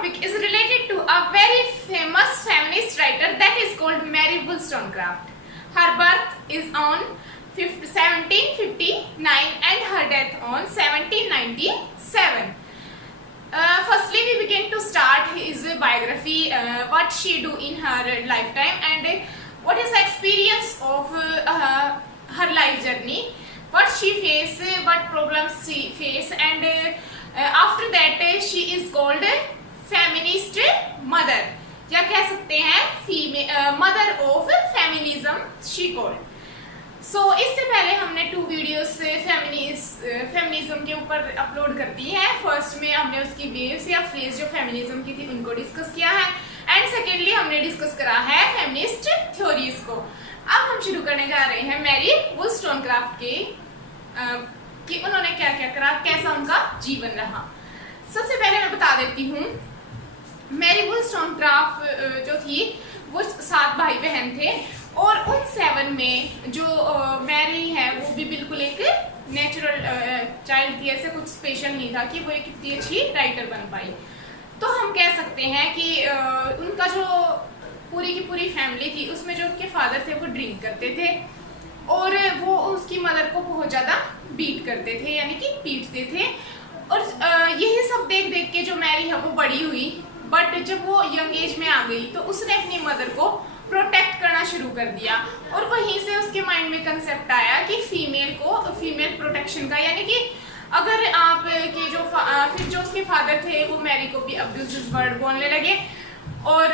topic is related to a very famous feminist writer that is called Mary Wollstonecraft. Her birth is on 1759 and her death on 1797. Firstly, we begin to start his biography, what she do in her lifetime and what is the experience of her life journey, what she face, what problems she face, and after that she is called feminist mother, या कह सकते हैं mother of feminism she called. So इससे पहले हमने 2 videos feminism के ऊपर upload कर दी है. फर्स्ट में हमने उसकी वेव्स या फ्रेज जो फेमिनिज्म की थी उनको डिस्कस किया है एंड सेकेंडली हमने डिस्कस करा है फेमिनिस्ट थ्योरीज को. अब हम शुरू करने जा रहे हैं मैरी वुllstonecraft के कि उन्होंने क्या क्या करा, कैसा उनका जीवन रहा. सबसे पहले मैं बता देती हूँ, मैरी वुllstonecraft जो थी वो 7 भाई बहन थे और उन 7 में जो मैरी है वो भी बिल्कुल एक नेचुरल चाइल्ड थी. ऐसे कुछ स्पेशल नहीं था कि वो एक इतनी अच्छी राइटर बन पाई. तो हम कह सकते हैं कि उनका जो पूरी की पूरी फैमिली थी उसमें जो उनके फादर थे वो ड्रिंक करते थे और वो उसकी मदर को बहुत ज़्यादा बीट करते थे, यानी कि पीटते थे. और यही सब देख देख के जो मैरी है वो बड़ी हुई, बट जब वो यंग एज में आ गई तो उसने अपनी मदर को प्रोटेक्ट करना शुरू कर दिया और वहीं से उसके माइंड में कंसेप्ट आया कि फीमेल प्रोटेक्शन का, यानी कि अगर आप के जो फिर जो उसके फादर थे वो मैरी को भी अब्यूजिव वर्ड बोलने लगे और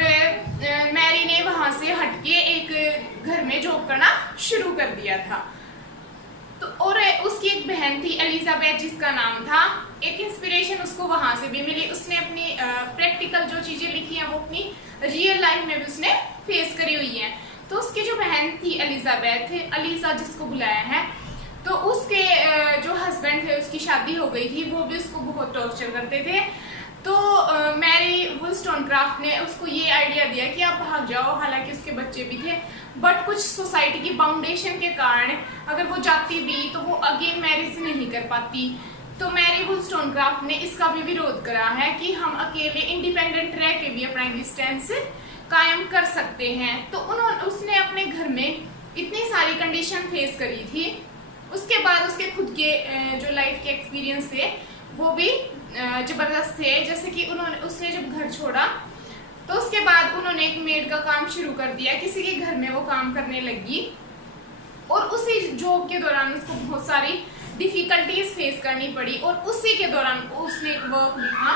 मैरी ने वहां से हटके एक घर में जॉब करना शुरू कर दिया था. तो और उसकी एक बहन थी एलिजाबेथ जिसका नाम था. एक इंस्पिरेशन उसको वहां से भी मिली. उसने अपनी प्रैक्टिकल जो चीजें लिखी हैं वो अपनी रियल लाइफ में भी उसने फेस करी हुई हैं. तो उसकी जो बहन थी एलिजाबेथ, अलीजा जिसको बुलाया है, तो उसके जो हस्बैंड थे उसकी शादी हो गई थी, वो भी उसको बहुत टॉर्चर करते थे. तो मैरी वुllstonecraft ने उसको ये आइडिया दिया कि आप भाग जाओ. हालांकि उसके बच्चे भी थे बट कुछ सोसाइटी की बाउंडेशन के कारण अगर वो जाती भी तो वो अगेन मैरिज नहीं कर पाती. तो मैरी वुllstonecraft ने इसका भी विरोध करा है कि हम अकेले इंडिपेंडेंट रह के भी अपना एग्जिस्टेंस कायम कर सकते हैं. तो उसने अपने घर में इतनी सारी कंडीशन फेस करी थी. उसके बाद उसके खुद के जो लाइफ के एक्सपीरियंस थे वो भी जबरदस्त थे. जैसे कि उसने जब घर छोड़ा तो उसके बाद उन्होंने एक मेड का काम शुरू कर दिया. किसी के घर में वो काम करने लगी और उसी जॉब के दौरान उसको बहुत सारी डिफिकल्टीज फेस करनी पड़ी और उसी के दौरान उसने एक वर्क लिखा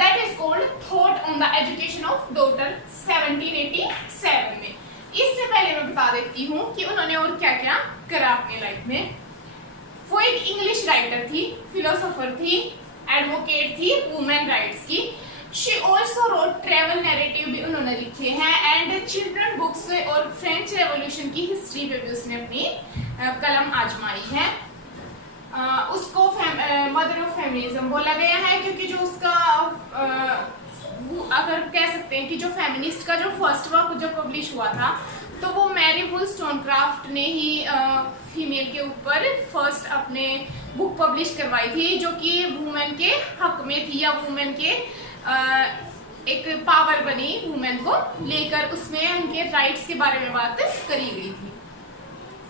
that is called thought on the education of daughter 1787 में. इससे पहले मैं बता देती हूँ कि उन्होंने और क्या क्या करा अपने लाइफ में. वो एक इंग्लिश राइटर थी, फिलोसोफर थी, एडवोकेट थी वुमेन राइट्स की. She also wrote travel narrative भी उन्होंने लिखे हैं एंड चिल्ड्रन बुक्स और फ्रेंच रेवोल्यूशन की हिस्ट्री पे भी उसने अपनी कलम आजमाई है. उसको मदर ऑफ फेमिनिज्म बोला गया है क्योंकि जो उसका अगर कह सकते हैं कि जो फेमिनिस्ट का जो फर्स्ट वर्क जो पब्लिश हुआ था तो वो मैरी वुllstonecraft ने ही फीमेल के ऊपर फर्स्ट अपने बुक पब्लिश करवाई थी जो कि वुमेन के हक में थी या वुमेन के एक पावर बनी वुमेन को लेकर. उसमें उनके राइट्स के बारे में बात करी गई थी.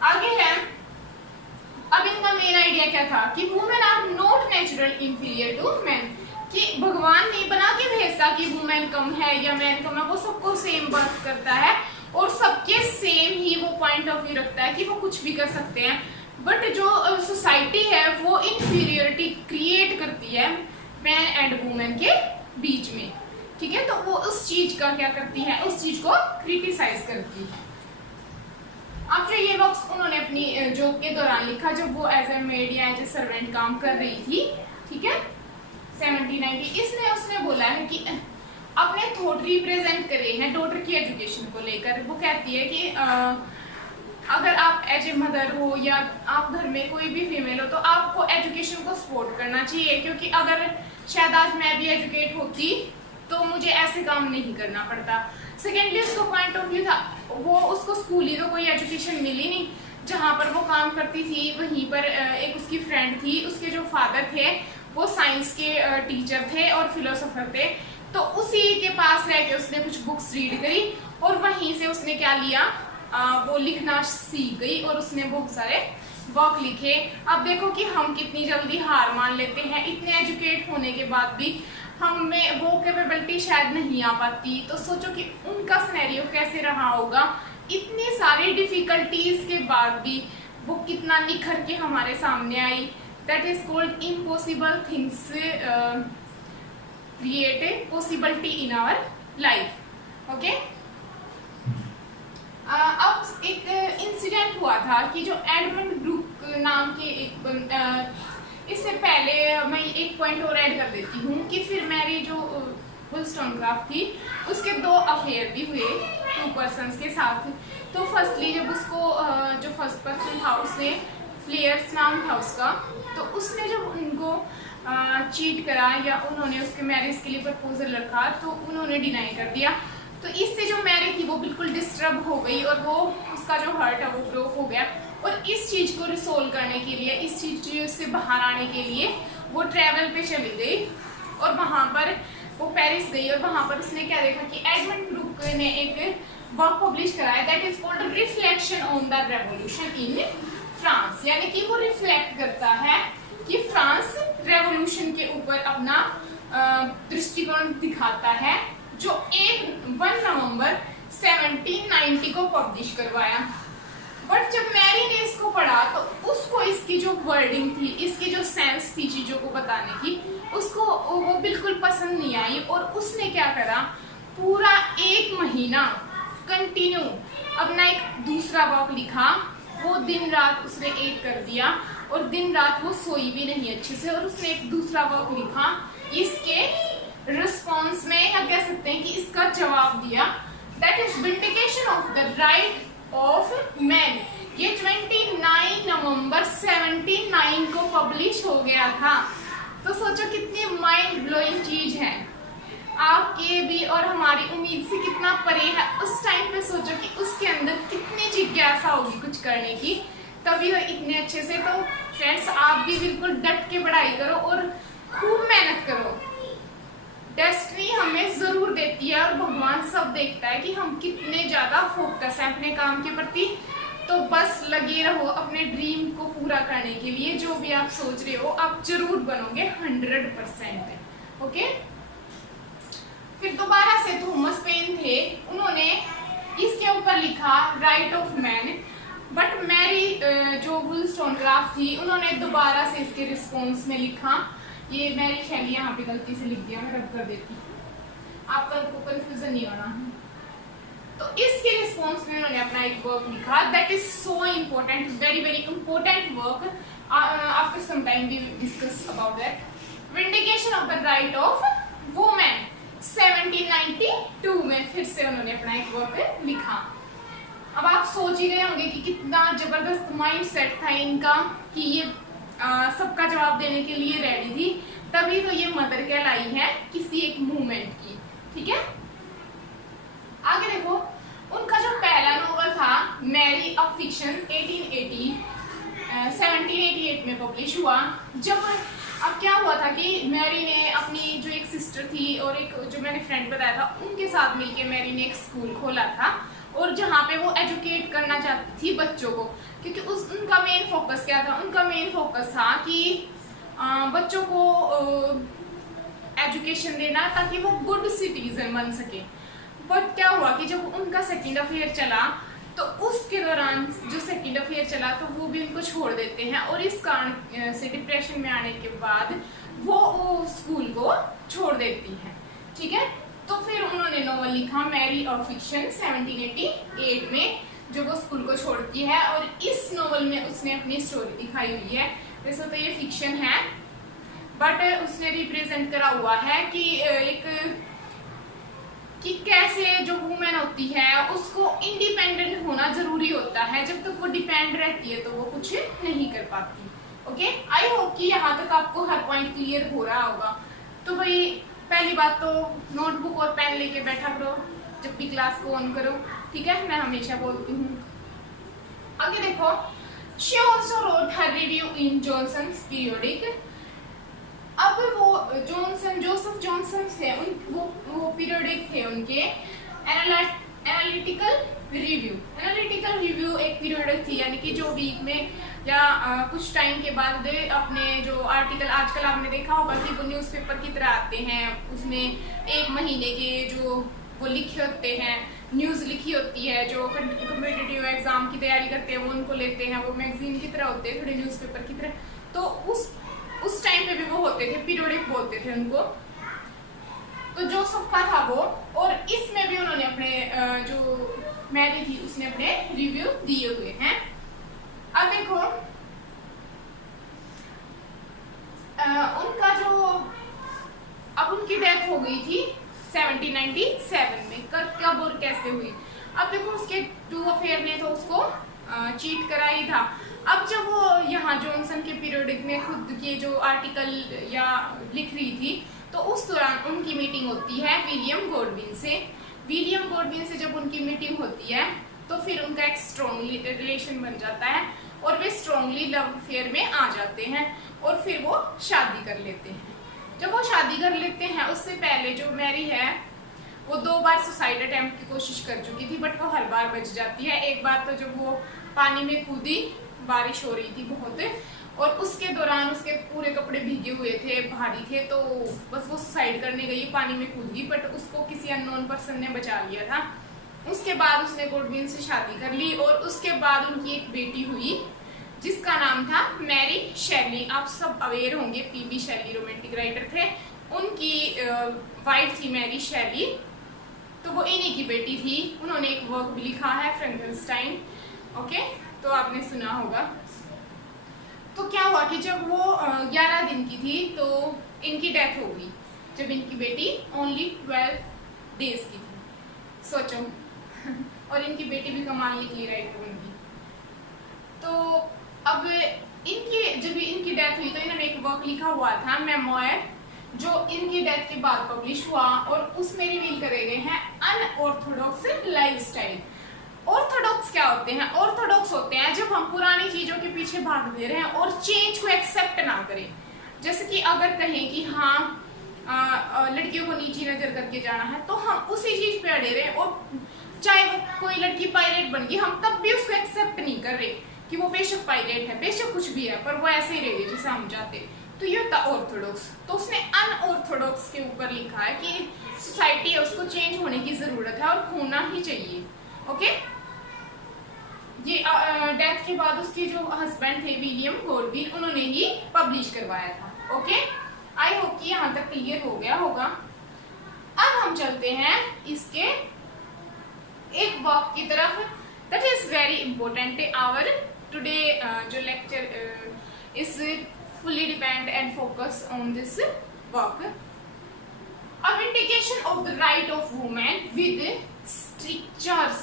आगे है, अब इनका मेन आइडिया क्या था कि women are not natural inferior to man, कि भगवान ने बना के भेजा कि वुमेन कम है या मैन कम है. वो सबको सेम बर्थ करता है और सबके सेम ही वो पॉइंट ऑफ व्यू रखता है कि वो कुछ भी कर सकते हैं. बट जो सोसाइटी है वो इंफीरियरिटी क्रिएट करती है मैन एंड वुमेन के बीच में. ठीक है, तो वो उस चीज का क्या करती है, उस चीज को क्रिटिसाइज करती है. अब जो ये बॉक्स उन्होंने अपनी जॉब के दौरान लिखा जब वो एज ए मेड या एज ए सर्वेंट काम कर रही थी, ठीक है, 1790, इसमें उसने बोला है कि अपने थॉट रिप्रेजेंट करे हैं डॉटर की एजुकेशन को लेकर. वो कहती है कि अगर आप एज ए मदर हो या आप घर में कोई भी फीमेल हो तो आपको एजुकेशन को सपोर्ट करना चाहिए, क्योंकि अगर शायद आज मैं भी एजुकेट होती तो मुझे ऐसे काम नहीं करना पड़ता. सेकेंडली उसको पॉइंट ऑफ व्यू था, वो उसको स्कूल ही तो कोई एजुकेशन मिली नहीं. जहाँ पर वो काम करती थी वहीं पर एक उसकी फ्रेंड थी, उसके जो फादर थे वो साइंस के टीचर थे और फिलोसोफर थे. तो उसी के पास रह के उसने कुछ बुक्स रीड करी और वहीं से उसने क्या लिया, वो लिखना सीख गई और उसने बहुत सारे वर्क लिखे। अब देखो कि हम कितनी जल्दी हार मान लेते हैं, इतने एजुकेट होने के बाद भी हमें वो कैपेबिलिटी शायद नहीं आ पाती। तो सोचो कि उनका सिनेरियो कैसे रहा होगा, इतनी सारी डिफिकल्टीज के बाद भी वो कितना निखर के हमारे सामने आई। That is called impossible things create possibility in our life. Okay, अब एक इंसिडेंट हुआ था कि जो एडमंड ब्रूक नाम के एक इससे पहले मैं एक पॉइंट और ऐड कर देती हूँ कि फिर मेरी जो वुllstonecraft थी उसके 2 अफेयर भी हुए 2 पर्सन्स के साथ। तो फर्स्टली जब उसको जो फर्स्ट पर्सन था उसने फ्लेयर्स नाम था उसका, तो उसने जब उनको चीट करा या उन्होंने उसके मैरिज के लिए प्रपोजल रखा तो उन्होंने डिनाई कर दिया। तो इससे जो मैरी थी वो बिल्कुल डिस्टर्ब हो गई और वो उसका जो हर्ट है वो ब्रोक हो गया। और इस चीज को रिसोल्व करने के लिए, इस चीज से बाहर आने के लिए वो ट्रैवल पे चली गई और वहां पर वो पेरिस गई और वहां पर उसने क्या देखा कि एडमंड ब्रूक ने एक वर्क पब्लिश कराया that is called reflection on the revolution in France. यानी कि वो रिफ्लेक्ट करता है कि फ्रांस रेवोल्यूशन के ऊपर अपना दृष्टिकोण दिखाता है, जो 1 नवंबर 1790 को पब्लिश करवाया। बट जब मैरी ने इसको पढ़ा तो उसको इसकी जो वर्डिंग थी, इसकी जो सेंस थी चीजों को बताने की, उसको वो बिल्कुल पसंद नहीं आई और उसने क्या करा, पूरा 1 महीना कंटिन्यू अपना एक दूसरा वर्क लिखा। वो दिन रात उसने एक कर दिया और दिन रात वो सोई भी नहीं अच्छे से और उसने एक दूसरा वर्क लिखा। इसके रिस्पॉन्स में या कह सकते हैं कि इसका जवाब दिया, that is vindication of the right of man. ये 29 नवंबर 1709 को पब्लिश हो गया था। तो सोचो कितनी माइंड ब्लोइंग चीज है, आपके भी और हमारी उम्मीद से कितना परे है। उस टाइम पे सोचो कि उसके अंदर कितनी जिज्ञासा होगी कुछ करने की, तभी वो इतने अच्छे से। तो फ्रेंड्स, आप भी बिल्कुल डट के पढ़ाई करो और खूब मेहनत करो। डेस्टिनी हमें जरूर देती है और भगवान सब देखता है कि हम कितने ज्यादा फोकस है अपने काम के प्रति। तो बस लगे रहो अपने ड्रीम को पूरा करने के लिए, जो भी आप सोच रहे हो आप जरूर बनोगे 100%। ओके, फिर दोबारा से थॉमस पेन थे, उन्होंने इसके ऊपर लिखा right of man. But Mary जो वुllstonecraft थी, उन्होंने दोबारा से इसके रिस्पॉन्स में लिखा। ये मैरी शैली यहाँ पे गलती से लिख दिया, मैं रद्द कर देती, आपका को कंफ्यूजन नहीं होना। तो इसके रिस्पॉन्स में उन्होंने अपना एक वर्क लिखा that is so important, very very important work. After some time we discuss about that, vindication of the right of women. 1792 में फिर से उन्होंने अपना एक वर्क लिखा। अब आप सोच ही रहे होंगे कि कितना जबरदस्त माइंड सेट था इनका कि ये सबका जवाब देने के लिए रेडी थी, तभी तो ये मदर कहलाई है किसी एक मूवमेंट की। ठीक है, आगे देखो, उनका जो पहला नोवेल था मैरी ऑफ फिक्शन 1788 में पब्लिश हुआ। जब अब क्या हुआ था कि मैरी ने अपनी जो एक सिस्टर थी और एक जो मैंने फ्रेंड बताया था उनके साथ मिलके मैरी ने एक स्कूल खोला था और जहाँ पे वो एजुकेट करना चाहती थी बच्चों को, क्योंकि उनका मेन फोकस क्या था, उनका मेन फोकस था कि बच्चों को एजुकेशन देना ताकि वो गुड सिटीजन बन सके। बट क्या हुआ कि जब उनका सेकंड अफेयर चला तो उसके दौरान जो सेकंड अफेयर चला तो वो भी उनको छोड़ देते हैं और इस कारण से डिप्रेशन में आने के बाद वो स्कूल को छोड़ देती हैं। ठीक है, तो फिर उन्होंने नॉवल लिखा मैरी ऑफ फिक्शन 1788 में, जो वो स्कूल को छोड़ती है और इस नॉवल में उसने अपनी स्टोरी दिखाई हुई है। वैसे तो ये फिक्शन है बट उसने रिप्रेजेंट करा हुआ है कि कैसे जो वुमेन होती है उसको इंडिपेंडेंट होना जरूरी होता है, जब तक वो डिपेंड रहती है तो वो कुछ नहीं कर पाती। ओके, आई होप कि यहाँ तक आपको हर पॉइंट क्लियर हो रहा होगा। तो भाई पहली बात तो नोटबुक और पेन लेके बैठा करो जब भी क्लास को ऑन करो। ठीक है, मैं हमेशा बोलती हूँ। आगे देखो, she also wrote her review in Johnson's periodic। अब वो जोसेफ जॉनसन थे, वो पीरियोडिक थे उनके एनालिटिकल रिव्यू एक पीरियोडिक थी, यानी कि जो वीक में या कुछ टाइम के बाद अपने जो आर्टिकल आजकल आपने देखा होगा कि वो न्यूज़पेपर की तरह आते हैं, उसमें एक महीने के जो वो लिखे होते हैं, न्यूज़ लिखी होती है, जो कॉम्पिटिटिव एग्जाम की तैयारी करते हैं वो उनको लेते हैं, वो मैगजीन की तरह होते हैं, थोड़े न्यूज़पेपर की तरह। तो उस टाइम पे भी वो होते थे, पीरियोडिक बोलते थे उनको। तो जोसेफ का था वो, और इसमें भी उन्होंने अपने जो मैरी थी उसने अपने रिव्यू दिए हुए हैं। अब देखो उनका जो अब उनकी डेथ हो गई थी 1797 में, कब और कैसे हुई। अब देखो उसके 2 अफेयर ने तो उसको चीट कराई था। अब जब वो यहाँ जॉनसन के पीरियोडिक में खुद के जो आर्टिकल या लिख रही थी, तो उस दौरान उनकी मीटिंग होती है विलियम गॉडविन से जब उनकी मीटिंग होती है तो फिर उनका एक स्ट्रॉन्गली रिलेशन बन जाता है और वे स्ट्रॉन्गली लव अफेयर में आ जाते हैं और फिर वो शादी कर लेते हैं। जब वो शादी कर लेते हैं उससे पहले जो मैरी है वो 2 बार सुसाइड अटेम्प्ट की कोशिश कर चुकी थी, बट वो हर बार बच जाती है। एक बार तो जब वो पानी में कूदी, बारिश हो रही थी बहुत, और उसके दौरान उसके पूरे कपड़े भीगे हुए थे, भारी थे, तो बस वो सुसाइड करने गई, पानी में कूद गई, बट उसको किसी अननोन पर्सन ने बचा लिया था। उसके बाद उसने गॉडविन से शादी कर ली और उसके बाद उनकी एक बेटी हुई जिसका नाम था मैरी शेली। आप सब अवेयर होंगे, पीबी शेली रोमांटिक राइटर थे, उनकी वाइफ थी मैरी शेली। तो वो इन्हीं की बेटी थी। उन्होंने एक वर्क भी लिखा है फ्रैंकेनस्टाइन, ओके, तो आपने सुना होगा। तो क्या हुआ कि जब वो 11 दिन की थी तो इनकी डेथ हो गई, जब इनकी बेटी ओनली 12 डेज की थी, सोचो। और इनकी बेटी भी कमाल निकली राइटर बन गई। तो अब जब इनकी डेथ हुई तो इन्होंने एक वर्क लिखा हुआ था मेमोयर, जो इनकी डेथ के बाद पब्लिश हुआ और उसमें रिवील करे गए हैं अनऑर्थोडॉक्स लाइफस्टाइल। ऑर्थोडॉक्स क्या होते हैं? ऑर्थोडॉक्स होते हैं जब हम पुरानी चीजों के पीछे भाग दे रहे हैं और चेंज को एक्सेप्ट ना करें। जैसे कि अगर कहें कि हाँ लड़कियों को नीची नजर करके जाना है, तो हम उसी चीज पे अड़े रहे, और चाहे वो कोई लड़की पायलट बन गई, हम तब भी उसको एक्सेप्ट नहीं कर रहे कि वो बेशक पायलट है, बेशक कुछ भी है, पर वो ऐसे ही रहेगी जैसे हम चाहते। तो ये होता ऑर्थोडॉक्स। तो उसने अनऑर्थोडॉक्स के ऊपर लिखा है कि सोसाइटी है, उसको चेंज होने की जरूरत है और होना ही चाहिए। ओके, ये डेथ के बाद उसके जो हस्बैंड थे विलियम गॉडविन, उन्होंने ही पब्लिश करवाया था। ओके, आई होप कि यहाँ तक क्लियर हो गया होगा। अब हम चलते हैं इसके एक वर्क की तरफ, that is very important. Our today जो lecture is fully depend and focus on this work. A vindication of the right of women with strictures.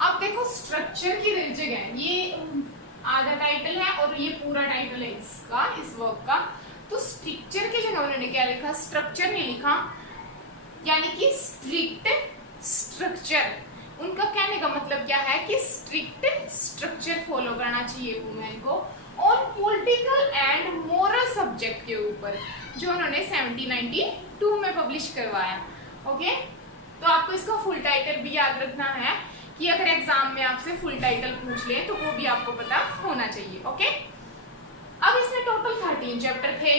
अब देखो स्ट्रक्चर की जगह ये आधा टाइटल है और ये पूरा टाइटल है इसका, इस वर्क का। तो स्ट्रक्चर के जगह उन्होंने क्या लिखा? स्ट्रक्चर नहीं लिखा, यानी कि स्ट्रिक्ट स्ट्रक्चर। उनका कहने का मतलब क्या है कि स्ट्रिक्ट स्ट्रक्चर फॉलो करना चाहिए वुमेन को और पॉलिटिकल एंड मोरल सब्जेक्ट के ऊपर, जो उन्होंने 1792 में पब्लिश करवाया। ओके, तो आपको इसका फुल टाइटल भी याद रखना है कि अगर एग्जाम में आपसे फुल टाइटल पूछ ले तो वो भी आपको पता होना चाहिए। ओके, अब इसमें टोटल 13 चैप्टर थे।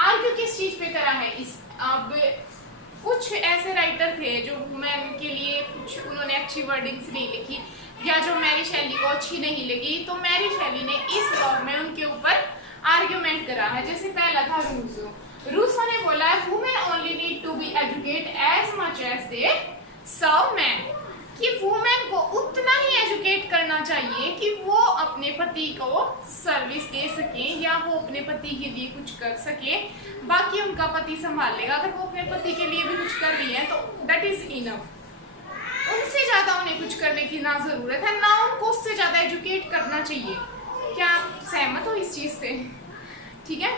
आर्ग्यू किस चीज पे करा है इस? अब कुछ ऐसे राइटर थे जो वुमेन के लिए कुछ उन्होंने अच्छी वर्डिंग्स नहीं लिखी, या जो मैरी शेली को अच्छी नहीं लगी, तो मैरी शेली ने इस वर्क में उनके ऊपर आर्ग्यूमेंट करा है। जैसे पहला था रूसो ने बोला है women only need to be educate as much as they serve man, कि वुमेन को उतना ही एजुकेट करना चाहिए कि वो अपने पति को सर्विस दे सके या वो अपने पति के लिए कुछ कर सके, बाकी उनका पति संभाल लेगा। अगर वो अपने पति के लिए भी कुछ कर रही है तो दैट इज इनफ। उनसे ज्यादा उन्हें कुछ करने की ना जरूरत है, ना उनको उससे ज्यादा एजुकेट करना चाहिए। क्या आप सहमत हो इस चीज से? ठीक है,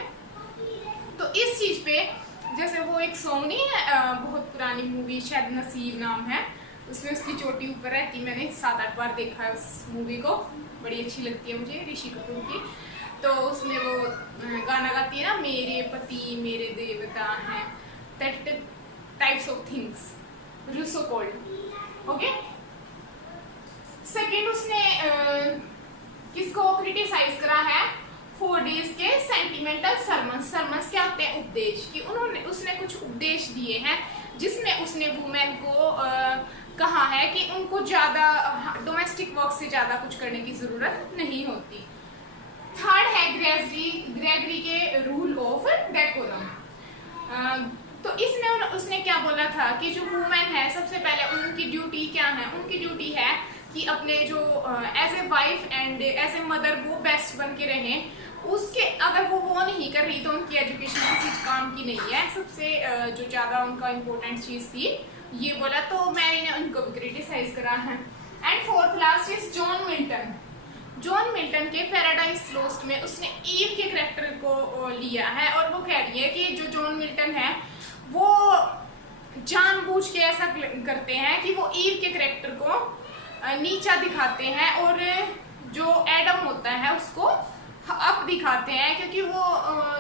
तो इस चीज पे जैसे वो एक सॉन्ग नहीं है, बहुत पुरानी मूवी, शायद नसीब नाम है, उसमें उसकी चोटी ऊपर रहती, मैंने 7-8 बार देखा है उस मूवी को, बड़ी अच्छी लगती है मुझे, ऋषि कपूर की। तो उसमें वो गाना गाती है ना, मेरे पति मेरे देवता हैं, that types of things Rousseau called. Okay, second उसने किसको क्रिटिसाइज करा है, फोर्डीज के सेंटिमेंटल सरमन्स। सरमन्स क्या होते हैं, उपदेश, कि उसने कुछ उपदेश दिए हैं जिसमें उसने वुमेन को कहा है कि उनको ज्यादा डोमेस्टिक वर्क से ज्यादा कुछ करने की जरूरत नहीं होती। थर्ड है ग्रेगरी के रूल ऑफ डेकोरम। तो इसमें उसने क्या बोला था कि जो वुमेन है सबसे पहले उनकी ड्यूटी क्या है, उनकी ड्यूटी है कि अपने जो as a wife and as a mother वो बेस्ट बन के रहें। उसके अगर वो नहीं कर रही तो उनकी एजुकेशन किसी काम की नहीं है। सबसे जो ज़्यादा उनका इम्पोर्टेंट चीज़ थी ये बोला, तो मैंने उनको भी क्रिटिसाइज करा है। And fourth last is John Milton. John Milton के पैराडाइज लोस्ट में उसने ईव के कैरेक्टर को लिया है और वो कह रही है कि जो जॉन मिल्टन है वो जानबूझ के ऐसा करते हैं कि वो ईव के कैरेक्टर को नीचा दिखाते हैं और जो एडम होता है उसको अप दिखाते हैं, क्योंकि वो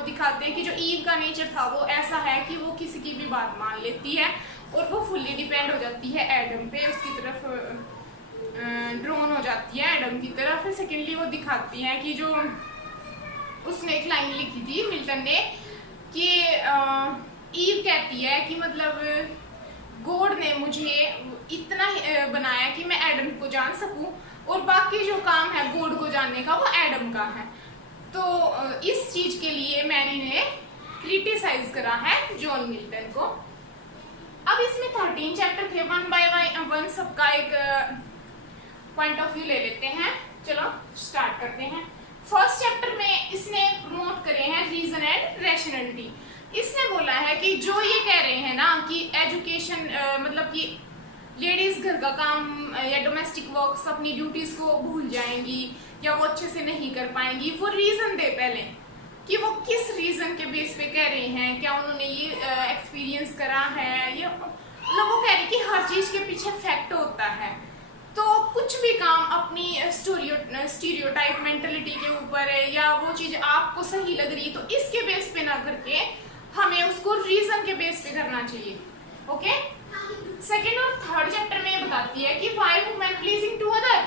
दिखाते हैं कि जो ईव का नेचर था वो ऐसा है कि वो किसी की भी बात मान लेती है और वो फुल्ली डिपेंड हो जाती है एडम पे, उसकी तरफ ड्रोन हो जाती है एडम की तरफ। सेकेंडली वो दिखाती हैं कि जो उसने एक लाइन लिखी थी मिल्टन ने कि ईव कहती है कि मतलब गॉड ने मुझे इतना बनाया कि मैं एडम को जान सकूं और बाकी जो काम है गॉड को जानने का वो एडम का है। तो इस चीज के लिए मैरी ने क्रिटिसाइज करा है जॉन मिल्टन को। अब इसमें 13 चैप्टर थे, वन बाय वन सबका एक पॉइंट ऑफ व्यू ले लेते हैं। चलो स्टार्ट करते हैं। फर्स्ट चैप्टर में इसने प्रमोट करे हैं रीजन एंड रैशनैलिटी। इसने बोला है कि जो ये कह रहे हैं ना कि एजुकेशन मतलब कि लेडीज घर का काम या डोमेस्टिक वर्क्स अपनी ड्यूटीज को भूल जाएंगी या वो अच्छे से नहीं कर पाएंगी, वो रीजन दे पहले कि वो किस रीजन के बेस पे कह रहे हैं, क्या उन्होंने ये एक्सपीरियंस करा है, या मतलब वो कह रही कि हर चीज के पीछे फैक्ट होता है। तो कुछ भी काम अपनी स्टीरियोटाइप मेंटलिटी के ऊपर है या वो चीज आपको सही लग रही है तो इसके बेस पे ना करके हमें उसको रीजन के बेस पे करना चाहिए। ओके, सेकेंड और थर्ड चैप्टर में ये बताती है कि why women pleasing to other,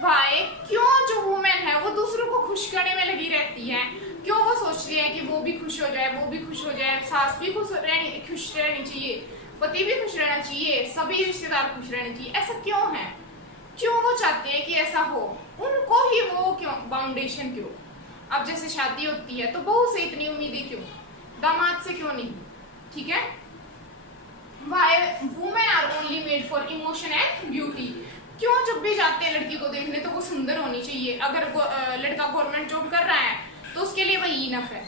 why क्यों जो वुमेन है वो दूसरों को खुश करने में लगी रहती है, क्यों वो सोचती है कि वो भी खुश हो जाए, वो भी खुश हो जाए, सास भी खुश रहनी चाहिए, पति भी खुश रहना चाहिए, सभी रिश्तेदार खुश रहने चाहिए, ऐसा क्यों है, क्यों वो चाहते हैं कि ऐसा हो, उनको ही वो क्यों फाउंडेशन क्यों। अब जैसे शादी होती है तो बहू से इतनी उम्मीदें क्यों, दामाद से क्यों नहीं, ठीक है। Why women are only made for emotion and beauty, क्यों जब भी जाते हैं लड़की को देखने तो वो सुंदर होनी चाहिए। अगर लड़का गवर्नमेंट जॉब कर रहा है तो उसके लिए वही इनफ है,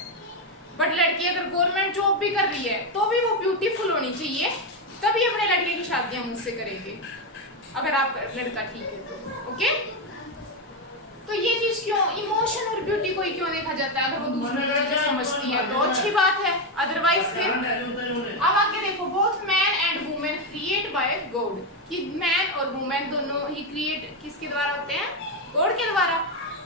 बट लड़की अगर गवर्नमेंट जॉब भी कर रही है तो भी वो ब्यूटीफुल होनी चाहिए, तभी अपने लड़के की शादियां मुझसे करेंगे अगर आप लड़का ठीक है तो। ओके, तो ये चीज क्यों, इमोशन और ब्यूटी को ही क्यों देखा जाता है, अगर वो दूसरी चीजें समझती है तो अच्छी बात है, अदरवाइज फिर। अब आगे देखो, both man and women create bye God, कि मैन और वुमेन दोनों ही क्रिएट किसके द्वारा होते हैं, गॉड के द्वारा।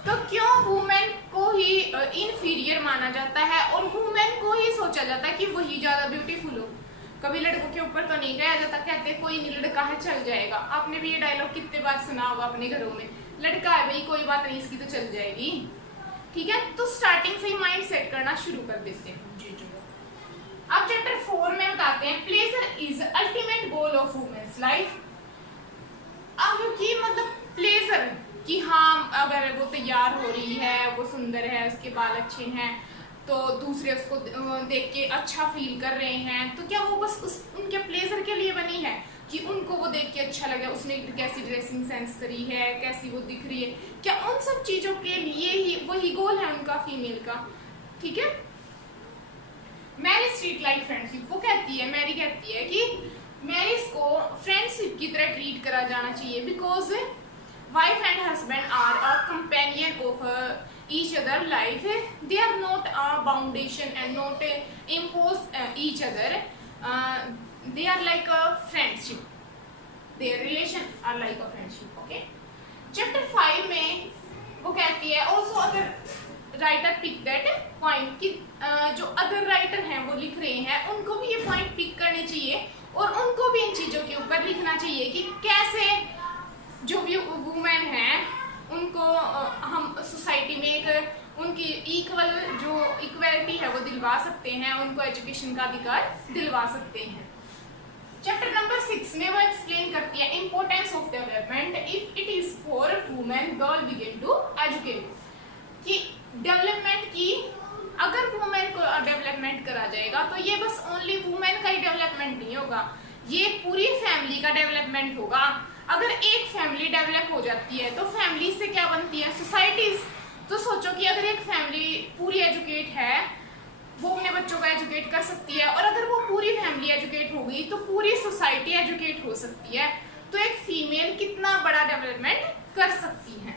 तो क्यों वुमेन को ही इनफीरियर माना जाता है और वुमेन को ही सोचा जाता है कि वही ज्यादा ब्यूटीफुल हो। कभी लड़कों के ऊपर तो नहीं कहा जाता, कहते कोई नहीं लड़का है चल जाएगा। आपने भी ये डायलॉग कितने बार सुना होगा अपने घरों में, लड़का है भाई कोई बात नहीं इसकी तो चल जाएगी, ठीक है। तो स्टार्टिंग से ही माइंड सेट करना शुरू कर देते हैं। अब चैप्टर 4 में बताते हैं pleasure is ultimate goal of women's life. अब कि मतलब प्लेजर कि हाँ अगर वो तैयार हो रही है, वो सुंदर है, उसके बाल अच्छे हैं तो दूसरे उसको देख के अच्छा फील कर रहे हैं, तो क्या वो बस उनके प्लेजर के लिए बनी है कि उनको वो देख के अच्छा लगे, उसने कैसी ड्रेसिंग सेंस करी है, कैसी वो दिख रही है, क्या उन सब चीजों के लिए ही वही गोल है उनका फीमेल का, ठीक है। मैरी स्ट्रीट लाइक फ्रेंडशिप, वो कहती है, मैरी कहती है कि मैरिज को फ्रेंडशिप की तरह ट्रीट करा जाना चाहिए, because wife and husband are a companion of each other life, they are not a foundation and not impose each other, they are like a friendship, their relation are like a friendship। okay, chapter 5 में वो कहती है also अगर writer pick that point कि जो other writer हैं वो लिख रहे हैं उनको भी ये पॉइंट पिक करने चाहिए और उनको भी इन चीज़ों के ऊपर लिखना चाहिए कि कैसे जो भी वुमेन हैं उनको हम सोसाइटी में एक उनकी इक्वल जो इक्वलिटी है वो दिलवा सकते हैं, उनको एजुकेशन का अधिकार दिलवा सकते हैं। चैप्टर नंबर 6 में वो एक्सप्लेन करती है importance of development if it is for women girl begin to educate, कि डेवलपमेंट की अगर वुमेन को डेवलपमेंट करा जाएगा तो ये बस ओनली वुमेन का ही डेवलपमेंट नहीं होगा, ये पूरी फैमिली का डेवलपमेंट होगा। अगर एक फैमिली डेवलप हो जाती है तो फैमिली से क्या बनती है, सोसाइटीज। तो सोचो कि अगर एक फैमिली पूरी एजुकेट है वो अपने बच्चों को एजुकेट कर सकती है, और अगर वो पूरी फैमिली एजुकेट हो गई तो पूरी सोसाइटी एजुकेट हो सकती है। तो एक फीमेल कितना बड़ा डेवलपमेंट कर सकती है।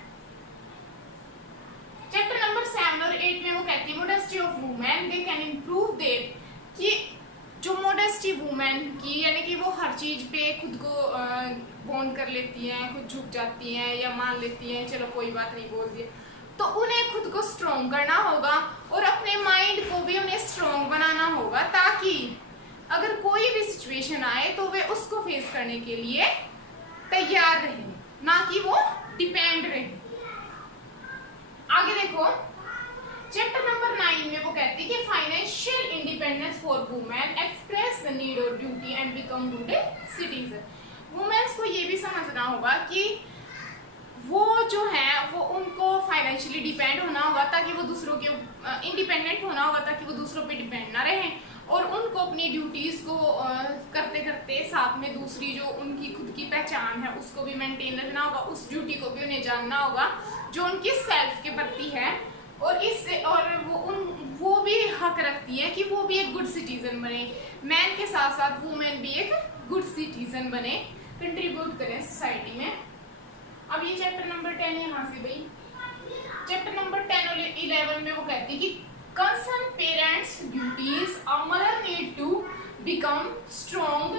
चैप्टर नंबर 7 और 8 में वो कहती है modesty of women they can improve their, कि जो मोडेस्टी वुमेन की यानी कि वो हर चीज पे खुद को बॉन्ड कर लेती हैं, खुद झुक जाती हैं या मान लेती हैं चलो कोई बात नहीं बोल दिया, तो उन्हें खुद को स्ट्रॉन्ग करना होगा और अपने माइंड को भी उन्हें स्ट्रॉन्ग बनाना होगा, ताकि अगर कोई भी सिचुएशन आए तो वे उसको फेस करने के लिए तैयार रहे, ना कि वो डिपेंड रहे। आगे देखो चैप्टर नंबर 9 में वो कहती है कि financial independence for women express the need और duty and become good citizen. Women's को ये भी समझना होगा कि वो जो है वो उनको फाइनेंशियली डिपेंड होना होगा ताकि वो दूसरों के इंडिपेंडेंट होना होगा ताकि वो दूसरों पे डिपेंड ना रहें, और उनको अपनी ड्यूटीज को करते करते साथ में दूसरी जो उनकी खुद की पहचान है उसको भी मेंटेन रखना होगा, उस ड्यूटी को भी उन्हें जानना होगा जो उनकी सेल्फ के प्रति है, और इससे और वो भी हक रखती है कि वो भी एक गुड सिटीजन बने, मैन के साथ साथ वुमेन भी एक गुड सिटीजन बने, कंट्रीब्यूट करें सोसाइटी में। अब ये चैप्टर नंबर 10 यहाँ से भाई चैप्टर नंबर 10 और 11 में वो कहती है कि concern parents duties a mother need to become strong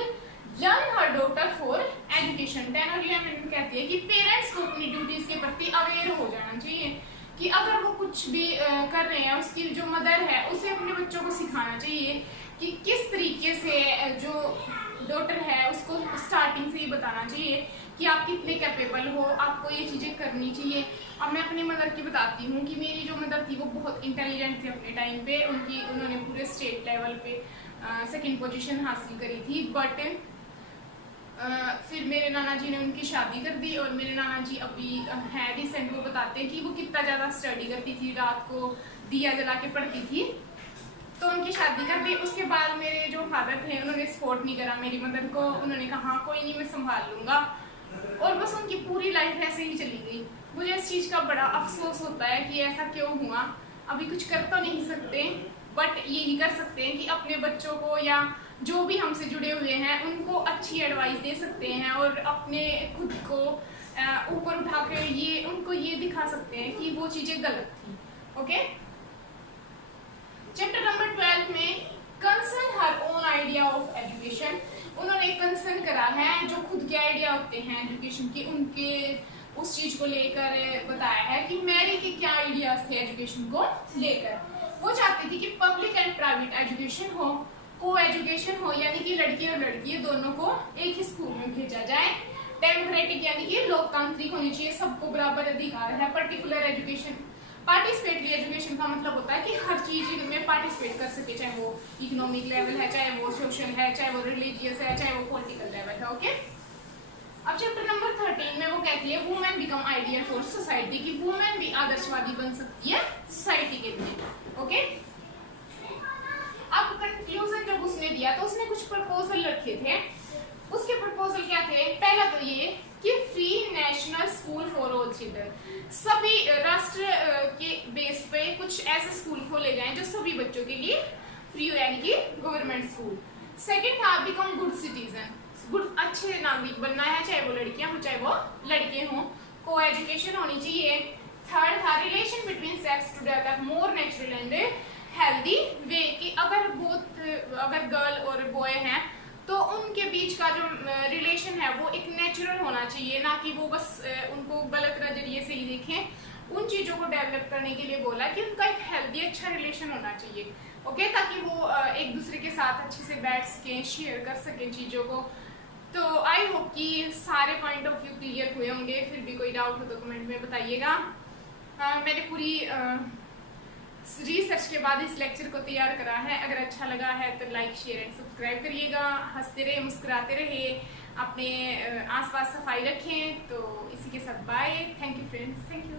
learn her daughter for education. 10 और 11 में कहती है कि पेरेंट्स को अपनी ड्यूटीज के प्रति अवेयर हो जाना चाहिए, कि अगर वो कुछ भी कर रहे हैं उसकी जो मदर है उसे अपने बच्चों को सिखाना चाहिए कि किस तरीके से जो डॉटर है उसको स्टार्टिंग से ही बताना चाहिए कि आप कितने कैपेबल हो, आपको ये चीज़ें करनी चाहिए। अब मैं अपनी मदर की बताती हूँ कि मेरी जो मदर थी वो बहुत इंटेलिजेंट थी अपने टाइम पे, उन्होंने पूरे स्टेट लेवल पे सेकंड पोजीशन हासिल करी थी, बट फिर मेरे नाना जी ने उनकी शादी कर दी, और मेरे नाना जी अभी हैं रिसेंट, वो बताते हैं कि वो कितना ज़्यादा स्टडी करती थी, रात को दिया जला के पढ़ती थी, तो उनकी शादी कर दी। उसके बाद मेरे जो फादर थे उन्होंने सपोर्ट नहीं करा मेरी मदर को, उन्होंने कहा हाँ कोई नहीं मैं संभाल लूँगा, और बस उनकी पूरी लाइफ ऐसे ही चली गई। मुझे इस चीज़ का बड़ा अफसोस होता है कि ऐसा क्यों हुआ। अभी कुछ कर तो नहीं सकते, बट यही कर सकते हैं कि अपने बच्चों को या जो भी हमसे जुड़े हुए हैं उनको अच्छी एडवाइस दे सकते हैं, और अपने खुद को ऊपर उठा कर ये उनको ये दिखा सकते हैं कि वो चीज़ें गलत थी। ओके, चैप्टर नंबर 12 में concern her own idea of education, उन्होंने कंसर्न करा है जो खुद के आइडिया होते हैं एजुकेशन की, उनके उस चीज को लेकर बताया है कि मैरी के क्या आइडियाज थे एजुकेशन को लेकर। वो चाहती थी कि पब्लिक एंड प्राइवेट एजुकेशन हो, को एजुकेशन हो, यानी कि लड़के और लड़की दोनों को एक ही स्कूल में भेजा जाए। डेमोक्रेटिक यानी कि लोकतांत्रिक होनी चाहिए, सबको बराबर अधिकार है। पर्टिकुलर एजुकेशन, पार्टिसिपेटरी एजुकेशन का मतलब होता है कि हर चीज में पार्टिसिपेट कर सके, चाहे वो इकोनॉमिक लेवल है, चाहे वो सोशल है, चाहे वो रिलीजियस है, चाहे वो पॉलिटिकल लेवल है। ओके, अब चैप्टर नंबर 13 में वो कहती है women become ideal for society, की वुमेन भी आदर्शवादी बन सकती है सोसाइटी के लिए। ओके, अब कंक्लूजन जब उसने दिया तो उसने कुछ प्रपोजल रखे थे। उसके प्रपोजल क्या थे? पहला तो ये कि free national school for all children, सभी राष्ट्र के बेस पे कुछ ऐसे स्कूल खोले जाएं जो सभी बच्चों के लिए फ्री हो, यानी कि गवर्नमेंट स्कूल। सेकंड था बिकम गुड सिटीजन, गुड अच्छे नागरिक बनना है, चाहे वो लड़कियां हो चाहे वो लड़के हों, को एजुकेशन होनी चाहिए। थर्ड था relation between sex to develop more natural and healthy way, कि अगर गर्ल और बॉय हैं तो उनके बीच का जो रिलेशन है वो एक नेचुरल होना चाहिए, ना कि वो बस उनको गलत नजरिए से ही देखें। उन चीज़ों को डेवलप करने के लिए बोला कि उनका एक हेल्दी अच्छा रिलेशन होना चाहिए, ओके, ताकि वो एक दूसरे के साथ अच्छे से बैठ सकें, शेयर कर सकें चीज़ों को। तो आई होप कि सारे पॉइंट ऑफ व्यू क्लियर हुए होंगे। फिर भी कोई डाउट हो तो कमेंट में बताइएगा। मैंने पूरी रिसर्च के बाद इस लेक्चर को तैयार करा है। अगर अच्छा लगा है तो लाइक शेयर एंड सब्सक्राइब करिएगा। हंसते रहे, मुस्कुराते रहे, अपने आसपास सफाई रखें। तो इसी के साथ bye. Thank you friends, thank you.